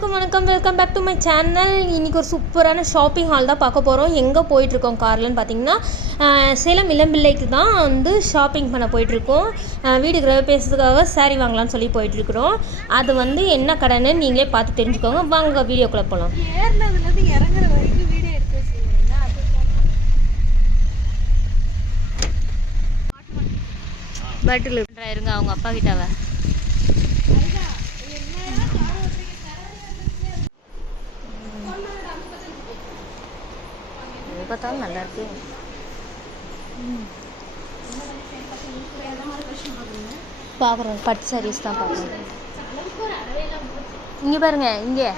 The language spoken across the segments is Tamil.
எல்லாருக்கும் வணக்கம். Welcome back to my channel இன்றைக்கி ஒரு சூப்பரான ஷாப்பிங் ஹால் தான் பார்க்க போகிறோம் எங்கே போயிட்டுருக்கோம் கார்லன்னு பார்த்தீங்கன்னா சேலம் இளம்பிள்ளைக்கு தான் வந்து ஷாப்பிங் பண்ண போயிட்டுருக்கோம். வீடு கிரக பேசுறதுக்காக saree வாங்கலாம்னு சொல்லி போயிட்டுருக்குறோம். அது வந்து என்ன கடைன்னு நீங்களே பார்த்து தெரிஞ்சுக்கோங்க. வாங்க வீடியோக்குள்ளே போகலாம் இறங்குற வரைக்கும் வீடியோ அவங்க அப்பா கிட்டவ பார்த்தாலும் நல்லா இருக்கு பார்க்குறோம். பட்டு சாரீஸ் தான் பார்க்குறோம். இங்கே பாருங்க இங்கே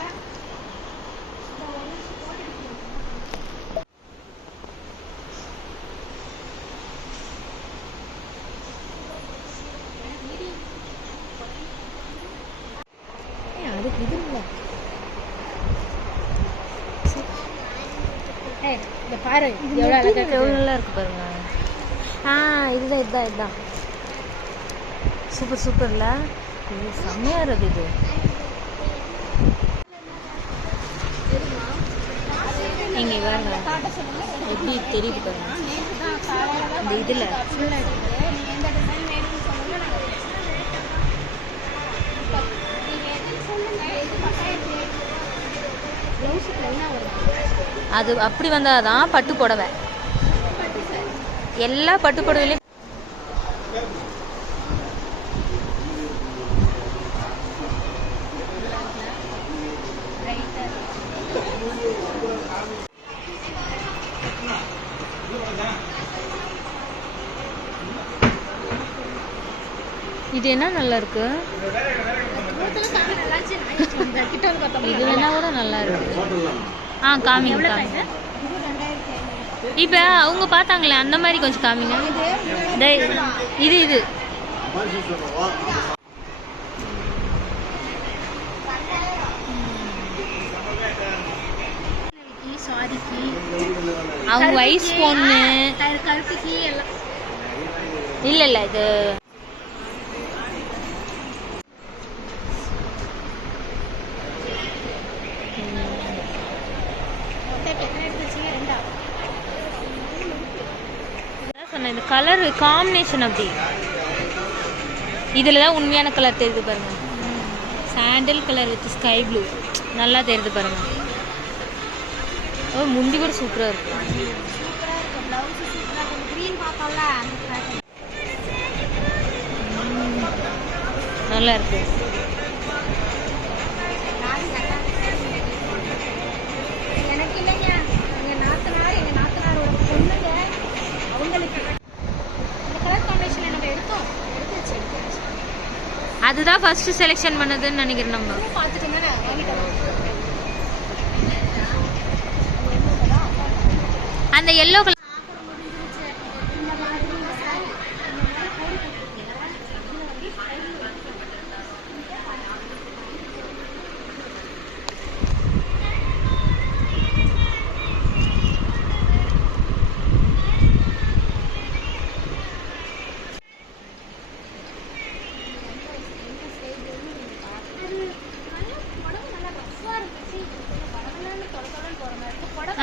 அதுக்கு இது இல்லை இந்த பாரு எவ்வளோ நல்லா இருக்கு பாருங்க. ஆ இதுதான் இதுதான் இதுதான். சூப்பர் சூப்பர்ல இது செம்மையா இருக்கு இது. இங்க பாருங்க. எப்படி தெரியுது பாருங்க. இந்த இதுல. அது அப்படி வந்தாதான் பட்டு புடவை. எல்லா பட்டு புடவையிலையும் இது என்ன நல்லா இருக்கு? இது வேணா கூட நல்லா இருக்கு ஆ காமிங்க காமிங்க இப்போ அவங்க பார்த்தாங்களே அந்த மாதிரி கொஞ்சம் காமிங்க இது இது அவங்க வயசு பொண்ணு இல்ல இல்ல இது எடுத்து வச்சுங்க ரெண்டா அதான் சொன்னேன் இந்த கலர் காம்பினேஷன் அப்படி இதில் தான் உண்மையான கலர் தெரியுது பாருங்க. Sandal colour with sky blue நல்லா தெரியுது பாருங்க. ஓ முந்தி கூட சூப்பராக இருக்கும் நல்லா இருக்கு எனக்கு இல்லைங்க எங்கள் நாத்தனார் எங்கள் நாத்தனாரோட பொண்ணுங்க அவங்களுக்கு இந்த கலர் காம்பினேஷனில் நம்ம எடுத்தோம் எடுத்து வச்சு எடுத்து வச்சு அதுதான் ஃபர்ஸ்ட் செலெக்ஷன் பண்ணதுன்னு நினைக்கிறேன் நம்ம. அந்த எல்லோ கலர் இந்த மாதிரி சாரி இந்த மாதிரி போட்டு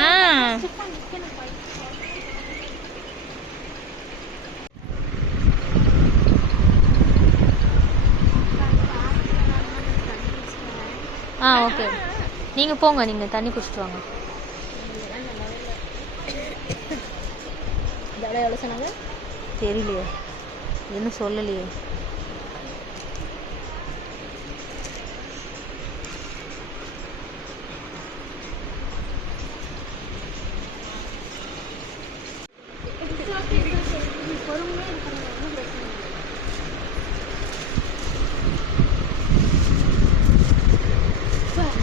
ஆ ஆ ஓகே நீங்கள் போங்க நீங்கள் தண்ணி குடிச்சிட்டு வாங்க. எவ்வளோ சொன்னாங்க? தெரியலையே. என்ன சொல்லலையே.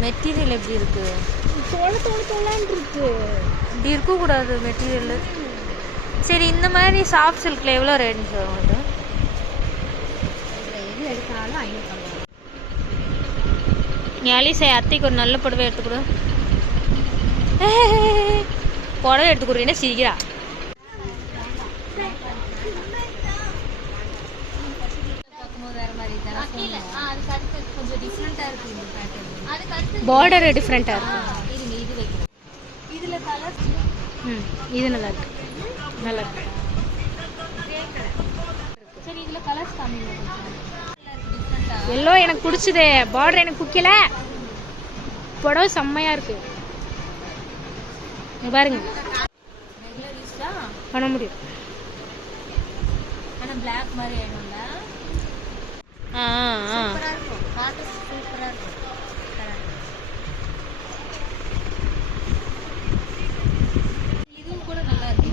மெட்டீரியல் எப்படி இருக்கு? தோல தோல தோலான் இருக்கு. இப்படி இருக்கக்கூடாது மெட்டீரியல். சரி இந்த மாதிரி சாஃப்ட் சில்கில் எவ்வளோ அது இதில் எது எடுத்தாலும் ஐநூற்றம்பது நீ அலிசை அத்தைக்கு ஒரு நல்ல புடவை எடுத்து கொடு. புடவை எடுத்து கொடுறீங்கன்னா சிரிக்கிறா பார்க்கும்போது வேற மாதிரி தானே அது அடுத்து கொஞ்சம் டிஃப்ரெண்ட்டாக இருக்கு இந்த பேட்டர்ன் அதுக்கு பார்டர் டிஃப்ரெண்ட்டாக இருக்கும். இதில் கலர் ம் இது நல்லா இருக்கு. நல்லா இருக்கு. சரி இதில் கலர்ஸ் காமிங்க எல்லோ எனக்கு பிடிச்சது. பார்டர் எனக்கு பிடிக்கல. புடவை செம்மையாக இருக்கு. பாருங்க. பண்ண முடியும். ஆனால் பிளாக் மாதிரி ஆயிடும்ல. ஆ ஆ சூப்பராக இருக்கும் பார்க்க சூப்பராக இருக்கும் இதுவும் கூட நல்லா இருக்கு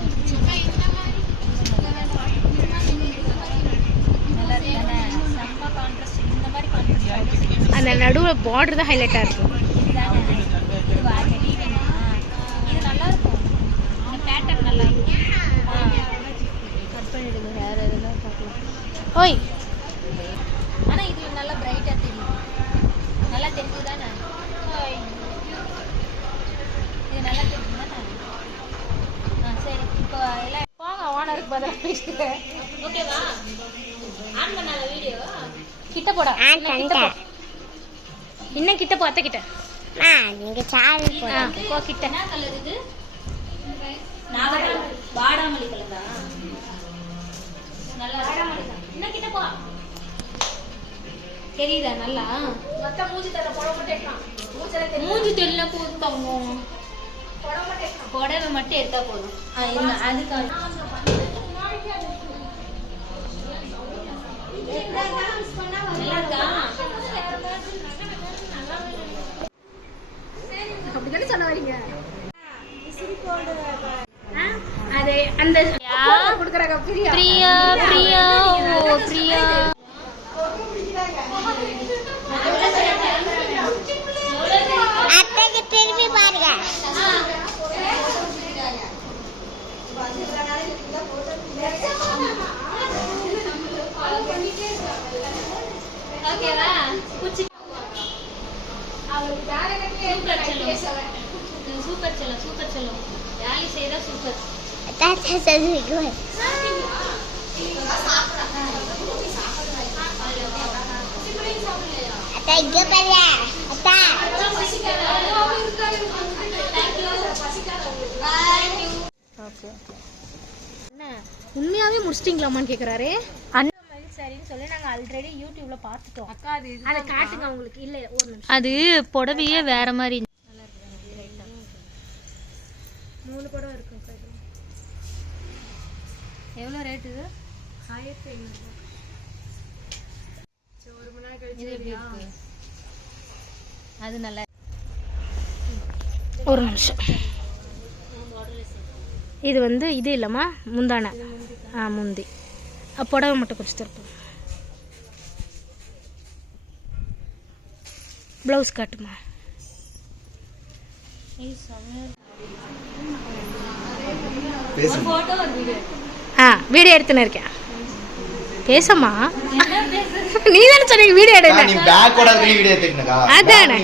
நல்லா இருக்கு தானே செம்ம கான்ட்ராஸ்ட் இந்த மாதிரி கான்ட்ராஸ்ட் அந்த நடுவில் பார்டர் தான் ஹைலைட்டாக இருக்கும். ஓய். ஆனால் இது நல்லா பிரைட்டாக தெரியும் நல்லா தெரியுது தானே இது நல்லா தெரியுது தானே ஆ சரி இப்போ எல்லாம் வாங்க ஓனருக்கு பதிலாக பேசிட்டு ஓகேவா ஆன் பண்ணாத வீடியோ கிட்ட போடா. கிட்ட போ. இன்னும் கிட்ட போ அத்தை கிட்ட ஆ போ கிட்ட. என்ன கலர் இது? நாகராஜ் வாடாமல்லி கலர் தான். நல்லா வாடாமல்லி தான் கிட்ட போ. தெரியுதா நல்லா? மூஞ்சி தெரியல போதும் தங்கம் புடவை மட்டும் எடுத்தா போதும். ஆ இருங்க அதுக்காக நல்லா இருக்கா? வரீங்க அது அந்த கொடுக்குறாங்க பிரியா பிரியா பிரியா ஓ பிரியா. அத்தைக்கு திரும்பி பாருங்க. ஓகேவா? குச்சி. சூப்பர் செல்லம் சூப்பர் செல்லம் சூப்பர் செல்லம் வேலை செய்தா சூப்பர்? தாத்தா சொல்லிக்கு அத்தா இங்க பாருங்க அத்தா ஓகே என்ன உண்மையாவே முடிச்சிட்டீங்களாமான்னு கேக்குறாரு? அண்ணன் சரின்னு சொல்லி நாங்க ஆல்ரெடி யூடியூப்ல பார்த்துட்டோம். அதை காட்டுங்க உங்களுக்கு இல்ல ஒரு நிமிஷம். அது புடவையே வேற மாதிரி மூணு படம் இருக்கும் சார் எவ்வளோ ரேட் இது? ஆயிரத்தி ஐநூறு ஒரு மணி நேரம் இது எப்படி இருக்கு? அது நல்லா ஒரு நிமிஷம். இது வந்து இது இல்லைம்மா முந்தானை. ஆ முந்தி. புடவை மட்டும் கொஞ்சம் திருப்போம். ப்ளவுஸ் காட்டுமா? ஃபோட்டோ ஆ வீடியோ எடுத்துன்னு இருக்கேன். பேசம்மா. நீ தானே சொன்னீங்க வீடியோ எடுத்துக்கணுக்கா அதானே.